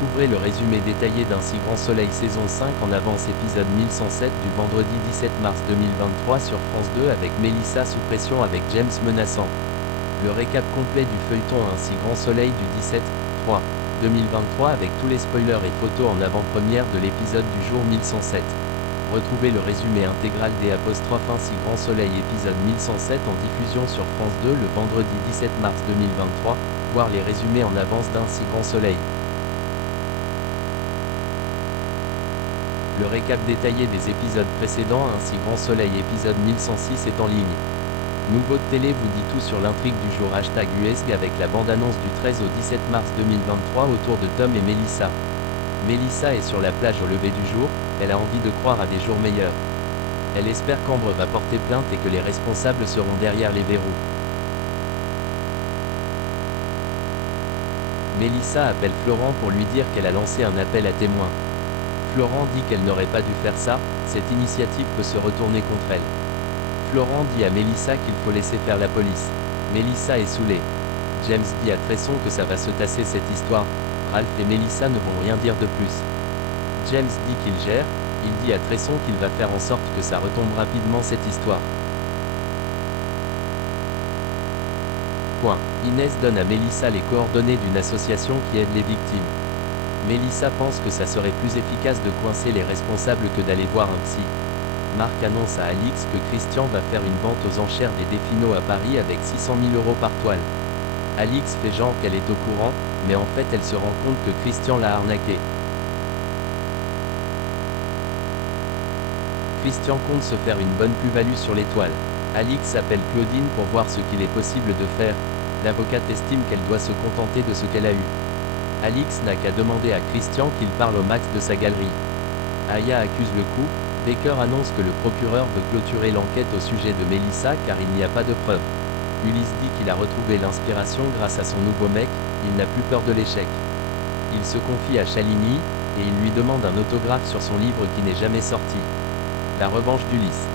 Découvrez le résumé détaillé d'Un si grand soleil saison 5 en avance épisode 1107 du vendredi 17 mars 2023 sur France 2 avec Mélissa sous pression avec James menaçant. Le récap complet du feuilleton Un si grand soleil du 17/3/2023 avec tous les spoilers et photos en avant-première de l'épisode du jour 1107. Retrouvez le résumé intégral des Un si grand soleil épisode 1107 en diffusion sur France 2 le vendredi 17 mars 2023, voir les résumés en avance d'Un si grand soleil. Le récap détaillé des épisodes précédents Un si grand soleil épisode 1106 est en ligne. Nouveau de télé vous dit tout sur l'intrigue du jour #USG avec la bande-annonce du 13 au 17 mars 2023 autour de Tom et Mélissa. Mélissa est sur la plage au lever du jour, elle a envie de croire à des jours meilleurs. Elle espère qu'Ambre va porter plainte et que les responsables seront derrière les verrous. Mélissa appelle Florent pour lui dire qu'elle a lancé un appel à témoins. Florent dit qu'elle n'aurait pas dû faire ça, cette initiative peut se retourner contre elle. Florent dit à Mélissa qu'il faut laisser faire la police. Mélissa est saoulée. James dit à Tresson que ça va se tasser cette histoire, Ralph et Mélissa ne vont rien dire de plus. James dit qu'il gère, il dit à Tresson qu'il va faire en sorte que ça retombe rapidement cette histoire. Inès donne à Mélissa les coordonnées d'une association qui aide les victimes. Mélissa pense que ça serait plus efficace de coincer les responsables que d'aller voir un psy. Marc annonce à Alix que Christian va faire une vente aux enchères des Définaux à Paris avec 600 000 € par toile. Alix fait genre qu'elle est au courant, mais en fait elle se rend compte que Christian l'a arnaqué. Christian compte se faire une bonne plus-value sur les toiles. Alix appelle Claudine pour voir ce qu'il est possible de faire. L'avocate estime qu'elle doit se contenter de ce qu'elle a eu. Alix n'a qu'à demander à Christian qu'il parle au max de sa galerie. Aya accuse le coup, Baker annonce que le procureur veut clôturer l'enquête au sujet de Mélissa car il n'y a pas de preuves. Ulysse dit qu'il a retrouvé l'inspiration grâce à son nouveau mec, il n'a plus peur de l'échec. Il se confie à Chaligny, et il lui demande un autographe sur son livre qui n'est jamais sorti. La revanche d'Ulysse.